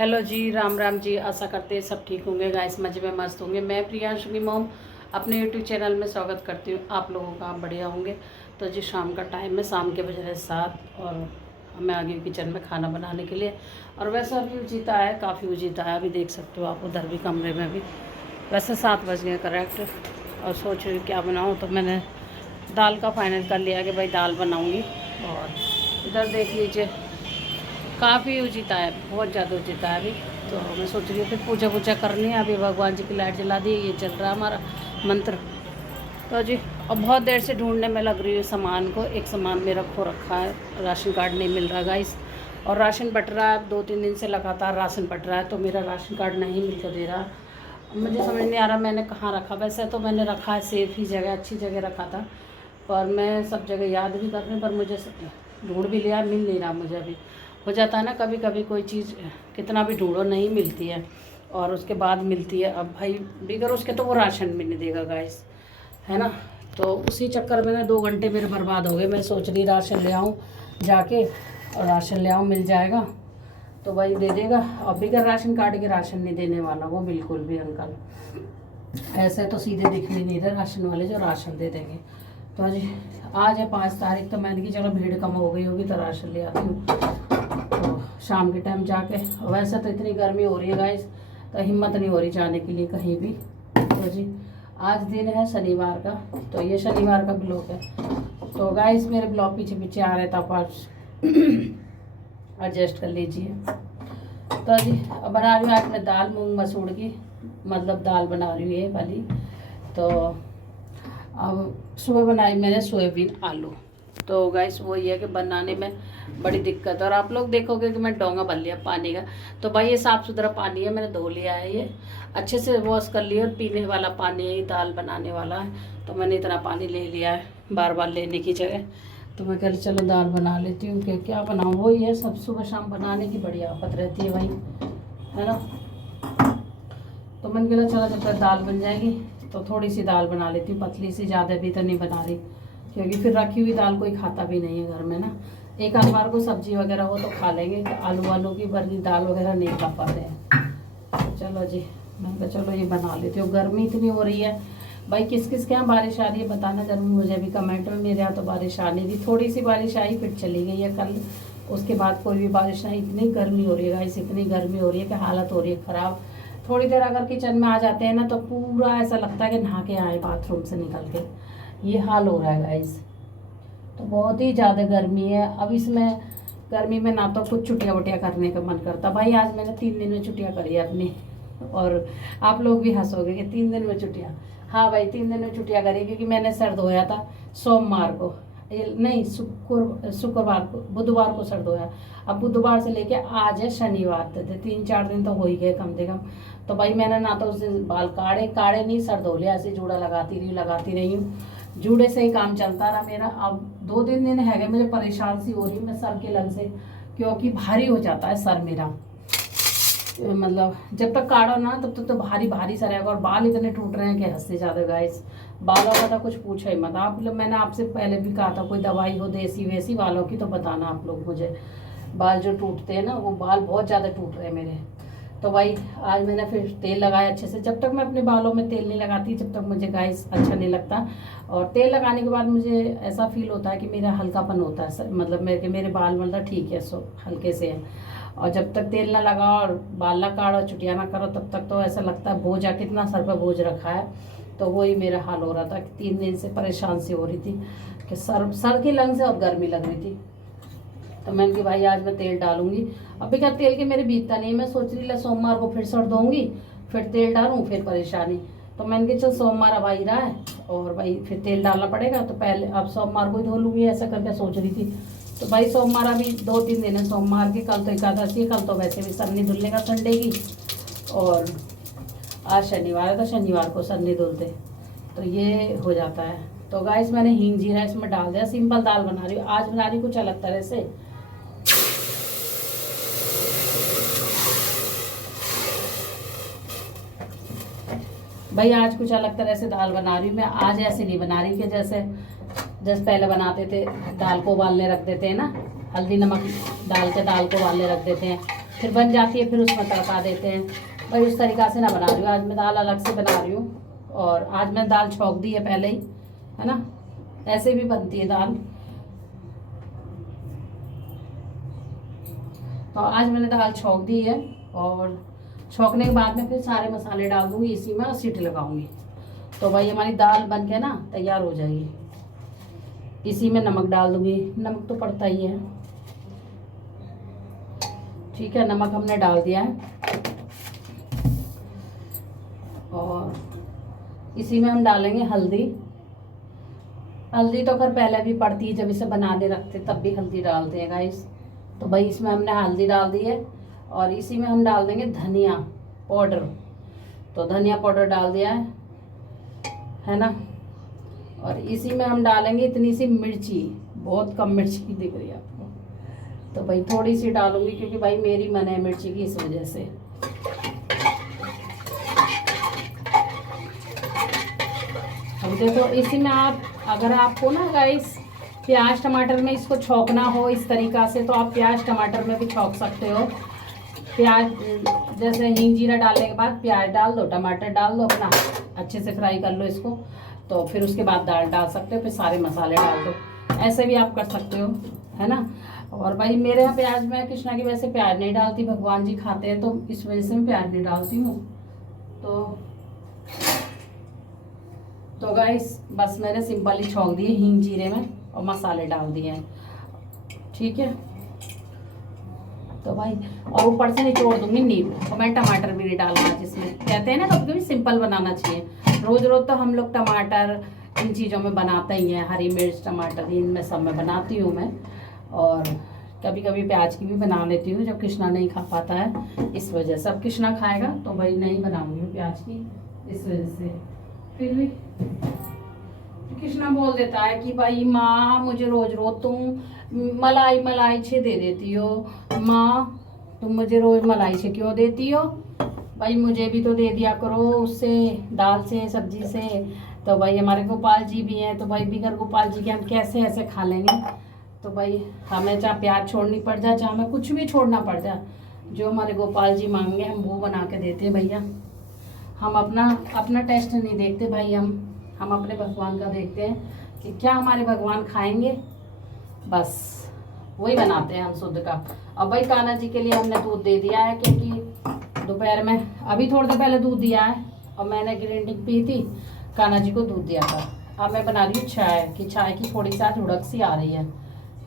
Hello जी, राम राम जी। आशा करते हैं सब ठीक होंगे गाइस, मज़े में मस्त होंगे। मैं प्रियांशु की मॉम अपने यूट्यूब चैनल में स्वागत करती हूँ। आप लोगों का बढ़िया होंगे। तो जी शाम का टाइम है, शाम के बज रहे 7 और मैं आ गई हूँ किचन में खाना बनाने के लिए। और वैसे अभी उजीता है, काफ़ी उजीता है, अभी देख सकते हो आप उधर भी कमरे में भी। वैसे 7 बज गए करेक्ट। और सोच रही हूँ क्या बनाऊँ, तो मैंने दाल का फाइनल कर लिया कि भाई दाल बनाऊँगी। और इधर देख लीजिए काफ़ी उचित है, बहुत ज़्यादा उचित है अभी। तो मैं सोच रही हूँ फिर पूजा वूजा करनी है। अभी भगवान जी की लाइट जला दी, ये चल रहा है हमारा मंत्र। तो जी अब बहुत देर से ढूंढने में लग रही हूँ सामान को। एक सामान मेरा खो रखा है, राशन कार्ड नहीं मिल रहा गाइस। और राशन बट रहा है, 2-3 दिन से लगातार राशन बट रहा है, तो मेरा राशन कार्ड नहीं मिल कर दे रहा। मुझे समझ नहीं आ रहा मैंने कहाँ रखा। वैसे तो मैंने रखा है सेफ ही जगह, अच्छी जगह रखा था, पर मैं सब जगह याद भी कर रही हूँ, पर मुझे ढूंढ भी लिया, मिल नहीं रहा मुझे। अभी हो जाता है ना कभी कभी, कोई चीज़ कितना भी ढूंढो नहीं मिलती है और उसके बाद मिलती है। अब भाई बिगर उसके तो वो राशन भी नहीं देगा गाइस, है ना। तो उसी चक्कर में ना 2 घंटे मेरे बर्बाद हो गए। मैं सोच रही राशन ले आऊँ जाके, और राशन ले आऊँ, मिल जाएगा तो भाई दे देगा। और बिगर राशन कार्ड के राशन नहीं देने वाला वो बिल्कुल भी अंकल। ऐसे तो सीधे दिख भी नहीं रहे राशन वाले जो राशन दे देंगे। तो आज है 5 तारीख, तो मैंने की चलो भीड़ कम हो गई होगी तो राशन ले आती हूँ तो शाम के टाइम जाके। वैसे तो इतनी गर्मी हो रही है गाइस, तो हिम्मत नहीं हो रही जाने के लिए कहीं भी। तो जी आज दिन है शनिवार का, तो ये शनिवार का ब्लॉग है। तो गाइस मेरे ब्लॉग पीछे पीछे आ रहे थे, आप एडजस्ट कर लीजिए। तो जी अब बना रही हूँ आज मैं दाल मूंग मसूर की, मतलब दाल बना रही हूँ ये वाली। तो अब सुबह बनाई मैंने सोयाबीन आलू। तो गाइस वो ये है कि बनाने में बड़ी दिक्कत है। और आप लोग देखोगे कि मैं डोंगा भर लिया पानी का। तो भाई ये साफ़ सुथरा पानी है, मैंने धो लिया है, ये अच्छे से वॉश कर लिया। और पीने वाला पानी है, दाल बनाने वाला है, तो मैंने इतना पानी ले लिया है बार बार लेने की जगह। तो मैं कह चलो दाल बना लेती हूँ कि क्या बनाऊँ। वही है, सब सुबह शाम बनाने की बड़ी आफत रहती है भाई, है ना। तो मैंने कहा चलो जब तक दाल बन जाएगी तो थोड़ी सी दाल बना लेती हूँ, पतली सी, ज़्यादा भी तो नहीं बना रही, क्योंकि फिर रखी हुई दाल कोई खाता भी नहीं है घर में ना। एक आध बार को सब्जी वगैरह हो तो खा लेंगे, आलू वालू की बर्नी दाल वगैरह नहीं खा पाते हैं। चलो जी मैंने कहा चलो ये बना लेती हूँ। गर्मी इतनी हो रही है भाई, किस किस के यहाँ बारिश आ रही है बताना जरूर मुझे भी कमेंट में। मेरे यहाँ तो बारिश आनी थी, थोड़ी सी बारिश आई फिर चली गई है कल, उसके बाद कोई भी बारिश नहीं। इतनी गर्मी हो रही है गाइस, इतनी गर्मी हो रही है कि हालत हो रही है ख़राब। थोड़ी देर अगर किचन में आ जाते हैं ना तो पूरा ऐसा लगता है कि नहा के आए बाथरूम से निकल के, ये हाल हो रहा है गाइस। तो बहुत ही ज़्यादा गर्मी है। अब इसमें गर्मी में ना तो कुछ छुट्टियाँ वुट्टियाँ करने का मन करता भाई। आज मैंने 3 दिन में छुट्टियाँ करी है अपनी, और आप लोग भी हंसोगे कि 3 दिन में छुट्टियाँ। हाँ भाई 3 दिन में छुट्टियाँ करी, क्योंकि मैंने सर धोया था सोमवार को, नहीं शुक्रवार को, बुधवार को सर धोया। अब बुधवार से लेके आज है शनिवार तक, 3-4 दिन तो हो ही गए कम से कम। तो भाई मैंने ना तो उसे बाल काढ़े काढ़े नहीं, सर धो लिया, ऐसे जूड़ा लगाती रही हूँ। जूड़े से ही काम चलता रहा मेरा। अब 2-3 दिन है गए मुझे परेशान सी हो रही मैं सर के लग से, क्योंकि भारी हो जाता है सर मेरा। मतलब जब तक काढ़ो ना तब तक तो भारी भारी सा रहेगा। और बाल इतने टूट रहे हैं कि हद से ज़्यादा गाइस। बालों का तो कुछ पूछो ही मत आप लोग। मैंने आपसे पहले भी कहा था कोई दवाई हो देसी वैसी बालों की तो बताना आप लोग मुझे। बाल जो टूटते हैं ना, वो बाल बहुत ज़्यादा टूट रहे हैं मेरे। तो भाई आज मैंने फिर तेल लगाया अच्छे से। जब तक मैं अपने बालों में तेल नहीं लगाती जब तक मुझे गाइस अच्छा नहीं लगता। और तेल लगाने के बाद मुझे ऐसा फील होता है कि मेरा हल्कापन होता है, मतलब मेरे बाल मतलब ठीक है, सो हल्के से हैं। और जब तक तेल ना लगाओ और बाल ना काढ़ो, छुट्टियाँ ना करो, तब तक तो ऐसा लगता है बोझ, कितना सर पर बोझ रखा है। तो वही मेरा हाल हो रहा था कि 3 दिन से परेशान सी हो रही थी कि सर की लंग से और गर्मी लग रही थी। तो मैंने कि भाई आज मैं तेल डालूंगी। अभी क्या तेल के मेरे बीतता नहीं, मैं सोच रही सोमवार को फिर सर धोऊंगी, फिर तेल डालूँ, फिर परेशानी। तो मैंने कहा चल सोमवार अब आ ही रहा है और भाई फिर तेल डालना पड़ेगा, तो पहले अब सोमवार को ही धो लूँगी, ऐसा करके सोच रही थी। तो भाई सोमवार अभी 2-3 दिन है सोमवार के, कल तो एकादशी, कल तो वैसे भी सर नहीं धुलने का संडे की, और आज शनिवार है तो शनिवार को सर नहीं धुलते, तो ये हो जाता है। तो गाइस मैंने हींग जीरा इसमें डाल दिया। सिंपल दाल बना रही हूँ, आज बना रही कुछ अलग तरह से। भाई आज कुछ अलग तरह से दाल बना रही हूँ मैं। आज ऐसे नहीं बना रही कि जैसे पहले बनाते थे, दाल को उबालने रख देते हैं ना, हल्दी नमक डाल के दाल को उबालने रख देते हैं, फिर बन जाती है, फिर उसमें तड़का देते हैं। भाई उस तरीक़ा से ना बना रही हूँ, आज मैं दाल अलग से बना रही हूँ। और आज मैं दाल छौंक दी है पहले ही, है ना, ऐसे भी बनती है दाल। तो आज मैंने दाल छौंक दी है, और छौंकने के बाद में फिर सारे मसाले डाल दूँगी इसी में और सीटी लगाऊंगी। तो भाई हमारी दाल बन के ना तैयार हो जाएगी। इसी में नमक डाल दूँगी, नमक तो पड़ता ही है, ठीक है, नमक हमने डाल दिया है। और इसी में हम डालेंगे हल्दी। हल्दी तो खैर पहले भी पड़ती है, जब इसे बनाने रखते तब भी हल्दी डालते हैं गाइस। तो भाई इसमें हमने हल्दी डाल दी है, और इसी में हम डाल देंगे धनिया पाउडर। तो धनिया पाउडर डाल दिया है ना। और इसी में हम डालेंगे इतनी सी मिर्ची, बहुत कम मिर्ची दिख रही है आपको, तो भाई थोड़ी सी डालूंगी क्योंकि भाई मेरी मन है मिर्ची की, इस वजह से। अब देखो इसी में आप, अगर आपको ना गाइस प्याज टमाटर में इसको छौंकना हो इस तरीक़ा से, तो आप प्याज टमाटर में भी छौंक सकते हो। प्याज जैसे हींग जीरा डालने के बाद प्याज डाल दो, टमाटर डाल दो, अपना अच्छे से फ्राई कर लो इसको। तो फिर उसके बाद दाल डाल सकते हो, फिर सारे मसाले डाल दो, ऐसे भी आप कर सकते हो, है ना। और भाई मेरे यहाँ प्याज, मैं कृष्णा की वजह से प्याज नहीं डालती, भगवान जी खाते हैं तो इस वजह से मैं प्याज नहीं डालती हूँ। तो गाइस बस मैंने सिंपली छौंक दिए हींग जीरे में और मसाले डाल दिए हैं, ठीक है। तो भाई और ऊपर से निचोड़ दूंगी नींबू, और मैं टमाटर भी नहीं डालना, जिसमें कहते हैं ना कभी कभी सिंपल बनाना चाहिए। रोज रोज तो हम लोग टमाटर इन चीज़ों में बनाते ही हैं, हरी मिर्च टमाटर इनमें सब में बनाती हूँ मैं। और कभी कभी प्याज की भी बना लेती हूँ जब कृष्णा नहीं खा पाता है, इस वजह से। अब कृष्णा खाएगा तो भाई नहीं बनाऊंगी प्याज की, इस वजह से। फिर भी कृष्णा बोल देता है कि भाई माँ मुझे रोज रोज तुम मलाई मलाई छे दे देती हो, माँ तुम मुझे रोज मलाई छे क्यों देती हो, भाई मुझे भी तो दे दिया करो उससे, दाल से सब्जी से। तो भाई हमारे गोपाल जी भी हैं, तो भाई बिगर गोपाल जी के हम कैसे ऐसे खा लेंगे। तो भाई हमें चाहे प्याज छोड़नी पड़ जाए, चाहे हमें कुछ भी छोड़ना पड़ जाए, जो हमारे गोपाल जी मांगे हम वो बना के देते हैं भैया। हम अपना टेस्ट नहीं देखते भाई, हम अपने भगवान का देखते हैं कि क्या हमारे भगवान खाएंगे, बस वही बनाते हैं हम शुद्ध का। अब भाई कान्हा जी के लिए हमने दूध दे दिया है, क्योंकि दोपहर में अभी थोड़ी देर पहले दूध दिया है और मैंने ग्रीन टी पी थी, कान्हा जी को दूध दिया था। अब मैं बना रही हूँ चाय की थोड़ी सी हुड़क सी आ रही है।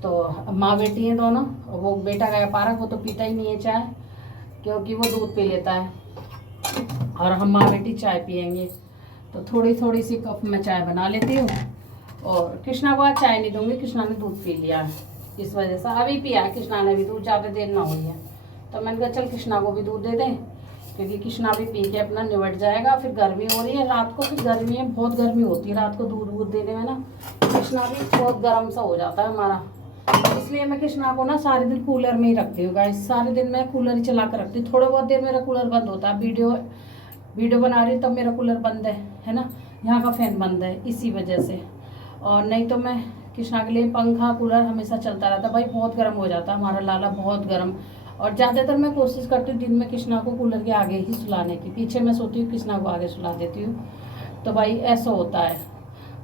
तो माँ बेटी हैं दोनों, वो बेटा गया पार्क, वो तो पीता ही नहीं है चाय, क्योंकि वो दूध पी लेता है, और हम माँ बेटी चाय पियेंगे। तो थोड़ी थोड़ी सी कप में चाय बना लेती हूँ। और कृष्णा को आज चाय नहीं दूंगी, कृष्णा ने दूध पी लिया, इस वजह से अभी पिया कृष्णा ने भी दूध, ज़्यादा देर ना हुई है। तो मैंने कहा चल कृष्णा को भी दूध दे दें, क्योंकि कृष्णा भी पी के अपना निबट जाएगा। फिर गर्मी हो रही है रात को, फिर गर्मी है, बहुत गर्मी होती है रात को दूध देने में ना, कृष्णा भी बहुत गर्म सा हो जाता है हमारा। इसलिए मैं कृष्णा को ना सारे दिन कूलर में ही रखती हूँ गाइस, सारे दिन मैं कूलर ही चला कर रखती हूँ। थोड़ा बहुत देर मेरा कूलर बंद होता है, वीडियो बना रही हूँ तब मेरा कूलर बंद है ना, यहाँ का फैन बंद है इसी वजह से। और नहीं तो मैं कृष्णा के लिए पंखा कूलर हमेशा चलता रहता है भाई, बहुत गर्म हो जाता है हमारा लाला, बहुत गर्म। और ज़्यादातर मैं कोशिश करती हूँ दिन में कृष्णा को कूलर के आगे ही सुलाने की, पीछे मैं सोती हूँ, कृष्णा को आगे सुला देती हूँ। तो भाई ऐसा होता है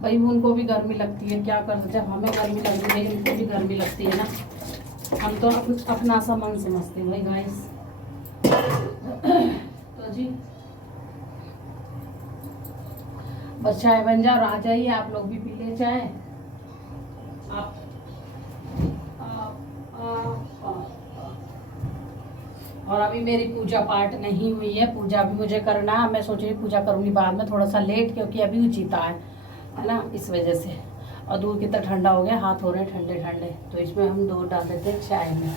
भाई, उनको भी गर्मी लगती है, क्या कर, जब हमें गर्मी लग रही है उनको भी गर्मी लगती है ना, हम तो अपना सा मन समझते हैं भाई गाइस। तो जी बस चाय बन जा, आ जाइए आप लोग भी पी ले चाय। आप और अभी मेरी पूजा पाठ नहीं हुई है, पूजा भी मुझे करना है। मैं सोच रही पूजा करूँगी बाद में थोड़ा सा लेट, क्योंकि अभी उचिता है ना, इस वजह से। और दूध कितना ठंडा हो गया, हाथ हो रहे हैं ठंडे ठंडे, तो इसमें हम दूध डाल देते हैं चाय में,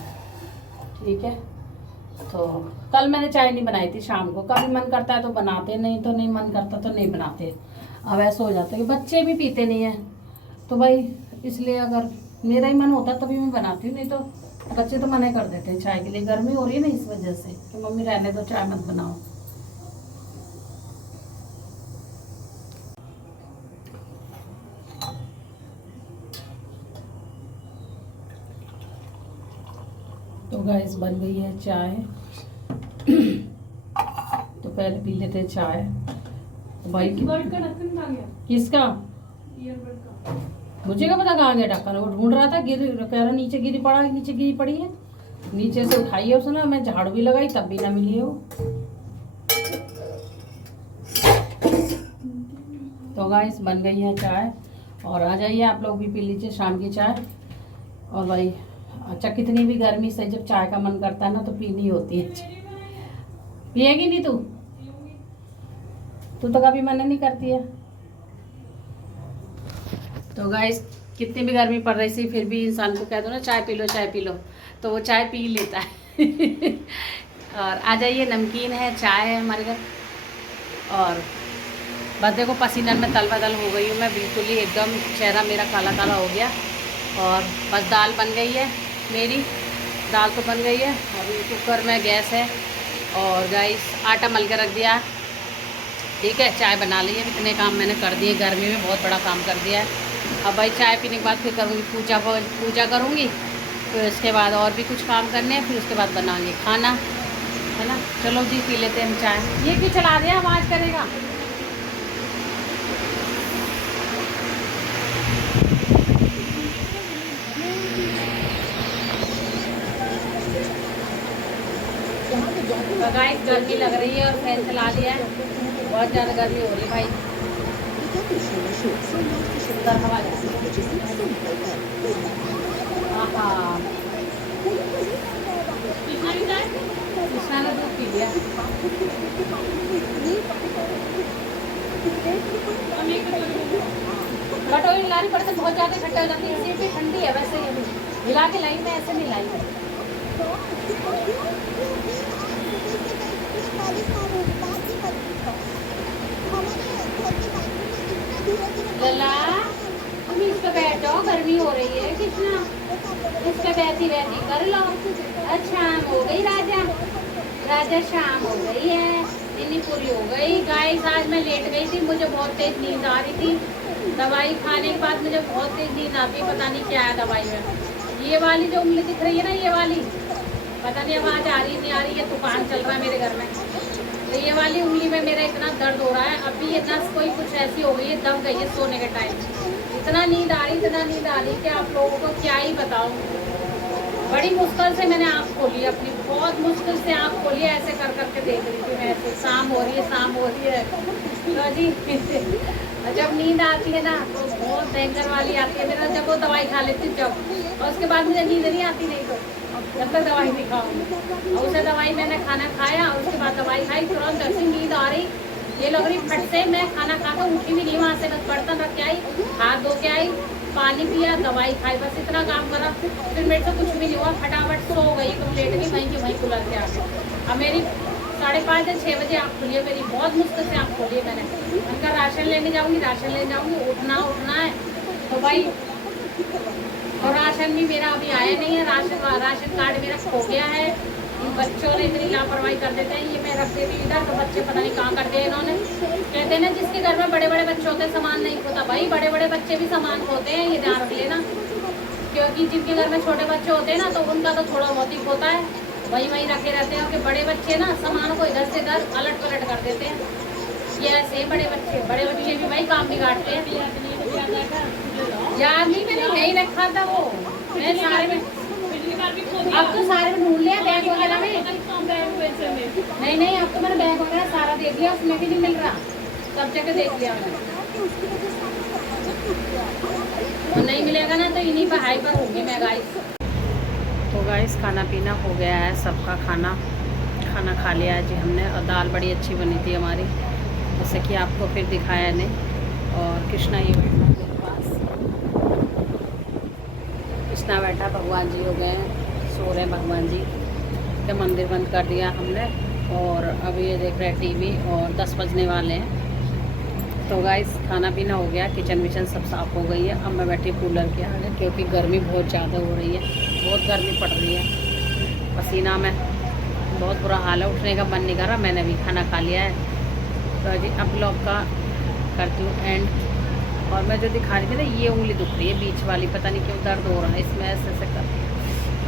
ठीक है। तो कल मैंने चाय नहीं बनाई थी शाम को, कभी मन करता है तो बनाते, नहीं तो नहीं मन करता तो नहीं बनाते। अब ऐसा हो जाता है कि बच्चे भी पीते नहीं हैं, तो भाई इसलिए अगर मेरा ही मन होता तभी मैं बनाती हूँ, नहीं तो बच्चे तो मना कर देते हैं चाय के लिए, गर्मी हो रही है ना इस वजह से कि मम्मी रहने दो चाय मत बनाओ। तो गैस बन गई है चाय। पहले पी लेते हैं चाय। भाई ईयरबड का ढक्कन कहाँ गया? किसका? ईयरबड का। मुझे क्या पता कहाँ गया ढक्कन, वो ढूंढ रहा था, कह रहा नीचे गिरी पड़ा है, नीचे गिरी पड़ी है। नीचे से उठाई है उसने, मैं झाड़ू भी लगाई तब भी ना मिली है वो। तो गाइस बन गई है चाय, और आ जाइए आप लोग भी पी लीजिए शाम की चाय। और भाई अच्छा, कितनी भी गर्मी से जब चाय का मन करता है ना तो पीनी होती है। पिएगी नहीं तू? तू तो कभी मना नहीं करती है। तो गाइस कितनी भी गर्मी पड़ रही थी फिर भी इंसान को कह दो ना चाय पी लो, चाय पी लो, तो वो चाय पी लेता है। और आ जाइए, नमकीन है, चाय है हमारे घर। और बस देखो पसीना में तल बदल हो गई हूँ मैं, बिल्कुल ही एकदम चेहरा मेरा काला काला हो गया। और बस दाल बन गई है मेरी, दाल तो बन गई है। अभी कुकर में गैस है, और गाइस आटा मल के रख दिया, ठीक है। चाय बना ली है, इतने काम मैंने कर दिए, गर्मी में बहुत बड़ा काम कर दिया है। अब भाई चाय पीने के बाद फिर करूँगी पूजा करूँगी, फिर उसके बाद और भी कुछ काम करने हैं, फिर उसके बाद बनाएंगे खाना, है ना। चलो जी पी लेते हैं हम चाय। ये क्यों चला दिया, आवाज़ करेगा। गाइस गर्मी लग रही है और फैन चला दिया है, बहुत ज़्यादा गर्मी हो रही है भाई। सुंदर हवा कृष्णा ने दूध पी लिया। कटोरी हिलानी पड़ती है, बहुत ज़्यादा खट्टा हो जाती है, इसलिए ठंडी है वैसे ही अभी हिला के लाई, मैं ऐसे नहीं लाई है। लला तुम इस पे बैठो, गर्मी हो रही है कृष्णा, इस पे बैठी बैठी कर लो। शाम हो गई राजा, राजा शाम हो गई है, इतनी पूरी हो गई। गाइस आज मैं लेट गई थी, मुझे बहुत तेज नींद आ रही थी। दवाई खाने के बाद मुझे बहुत तेज नींद आती है, पता नहीं क्या है दवाई में। ये वाली जो उंगली दिख रही है ना, ये वाली पता नहीं आवाज़ आ रही नहीं आ रही है, तूफान चल रहा है मेरे घर में। तो ये वाली उंगली में मेरा इतना दर्द हो रहा है, अभी ये नस कोई कुछ ऐसी हो गई है, दब गई है सोने के टाइम। इतना नींद आ रही, इतना नींद आ रही कि आप लोगों को क्या ही बताऊं। बड़ी मुश्किल से मैंने आँख खोली अपनी, बहुत मुश्किल से आँख खोली, ऐसे कर करके देख रही थी मैं, ऐसे शाम हो रही है, शाम हो रही है। तो जी जब नींद आती है ना तो बहुत भयंकर वाली आती है मेरा, जब वो दवाई खा लेती हूँ जब, और उसके बाद मुझे नींद नहीं आती, नहीं तो जब तक दवाई नहीं खाऊंगी। और उसे दवाई मैंने खाना खाया, और उसके बाद दवाई खाई, तुरंत जैसी नींद आ रही, ये लग रही फट से मैं खाना खाकर उठी भी नहीं वहाँ से, बस बर्तन रख के आई, हाथ धो के आई, पानी पिया, दवाई खाई, बस इतना काम करा। फिर मेरे से कुछ भी नहीं हुआ, फटाफट सो गई, तुम लेट गई वहीं की वहीं कूलर के आगे। अब मेरी 5:30 या 6 बजे आँख खुली है मेरी, बहुत मुश्किल से आँख खोली है मैंने। उनका राशन लेने जाऊँगी, राशन लेने जाऊँगी, उठना है तो भाई, और राशन भी मेरा अभी आया नहीं है, राशन कार्ड मेरा खो गया है। इन बच्चों ने इतनी लापरवाही कर देते हैं, ये मैं रख देती हूँ इधर, तो बच्चे पता नहीं कहाँ करते हैं इन्होंने। कहते हैं ना जिसके घर में बड़े बड़े बच्चे होते हैं सामान नहीं खोता, भाई बड़े बड़े बच्चे भी सामान खोते हैं, ये ध्यान रख लेना। क्योंकि जिनके घर में छोटे बच्चे होते हैं ना तो उनका तो थोड़ा बहुत ही होता है, वही रखे रहते हैं। कि बड़े बच्चे ना सामान को इधर से इधर अलट पलट कर देते हैं, ये ऐसे बड़े बच्चे भी भाई काम बिगाड़ते हैं। यार नहीं, मैंने यही रखा था वो, मैं सारे में, अब तो सारे में ढूंढ लिया बैग वगैरह में। नहीं अब तो मैंने बैग वगैरह सारा देख लिया, उसमें भी नहीं मिल रहा, सब जगह देख लिया मैंने। और नहीं मिलेगा ना तो इन्हीं पर हाई पर होंगी मैं गाइस। तो गाइस खाना पीना हो गया है, सबका खाना खा लिया है जी हमने, और दाल बड़ी अच्छी बनी थी हमारी, जैसे कि आपको फिर दिखाया नहीं। और कृष्णा ये बैठा मेरे पास, कृष्णा बैठा, भगवान जी हो गए सो रहे, भगवान जी के मंदिर बंद कर दिया हमने। और अभी ये देख रहे हैं टीवी, और 10 बजने वाले हैं। तो गाइस खाना पीना हो गया, किचन विचन सब साफ़ हो गई है। अब मैं बैठी कूलर के आगे, क्योंकि गर्मी बहुत ज़्यादा हो रही है, बहुत गर्मी पड़ रही है, पसीना में बहुत बुरा हाल है, उठने का मन नहीं कर रहा। मैंने भी खाना खा लिया है। तो जी अब ब्लॉग का करती हूँ एंड। और मैं जो दिखा रही थी ना, ये उंगली दुख रही है बीच वाली, पता नहीं क्यों दर्द हो रहा है इसमें, ऐसे कर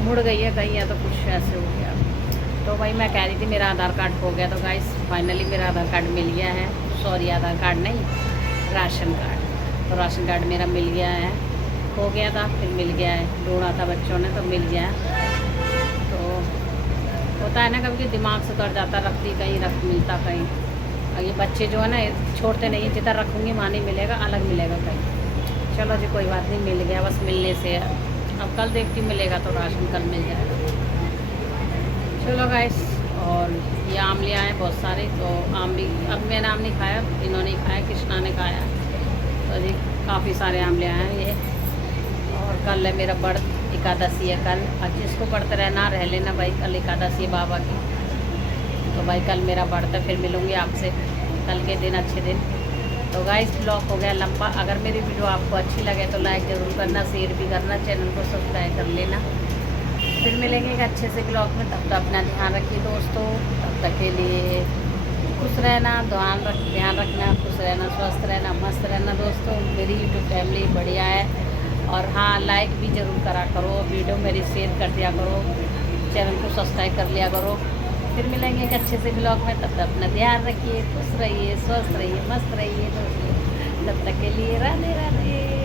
मुड़ गई है कहीं, या तो कुछ ऐसे हो गया। तो भाई मैं कह रही थी मेरा आधार कार्ड खो गया, तो गाइस फाइनली मेरा आधार कार्ड मिल गया है। सॉरी, आधार कार्ड नहीं, राशन कार्ड। तो राशन कार्ड मेरा मिल गया है, खो गया था फिर मिल गया है, ढूंढा था बच्चों ने तो मिल गया है। तो होता है ना कभी दिमाग से उतर जाता, रखती कहीं रख मिलता कहीं। और ये बच्चे जो है ना छोड़ते नहीं, जितना रखूँगी वहाँ नहीं मिलेगा, अलग मिलेगा कहीं। चलो जी कोई बात नहीं, मिल गया, बस मिलने से है। अब कल देखती मिलेगा तो राशन कल मिल जाएगा। चलो गाइस, और ये आम ले आए बहुत सारे, तो आम भी अब मैंने आम नहीं खाया, इन्होंने ही खाया, कृष्णा ने खाया। तो जी काफ़ी सारे आम ले आए हैं ये। और कल है मेरा व्रत, एकादशी है कल। आज जिसको पढ़ते रहना रह लेना भाई, कल एकादशी है बाबा की। तो भाई कल मेरा व्रत है, फिर मिलूँगी आपसे कल के दिन, अच्छे दिन। तो गाइस ब्लॉग हो गया लंबा। अगर मेरी वीडियो आपको अच्छी लगे तो लाइक ज़रूर करना, शेयर भी करना, चैनल को सब्सक्राइब कर लेना। फिर मिलेंगे एक अच्छे से ब्लॉग में, तब तक अपना ध्यान रखिए दोस्तों। तब तक के लिए खुश रहना, ध्यान रखना, खुश रहना, स्वस्थ रहना, मस्त रहना दोस्तों। मेरी यूट्यूब फैमिली बढ़िया है। और हाँ, लाइक भी ज़रूर करा करो, वीडियो मेरी शेयर कर दिया करो, चैनल को सब्सक्राइब कर लिया करो। फिर मिलेंगे एक अच्छे से ब्लॉग में, तब तक अपना ध्यान रखिए, खुश रहिए, स्वस्थ रहिए, मस्त रहिए दोस्तों। तब तक के लिए राधे राधे।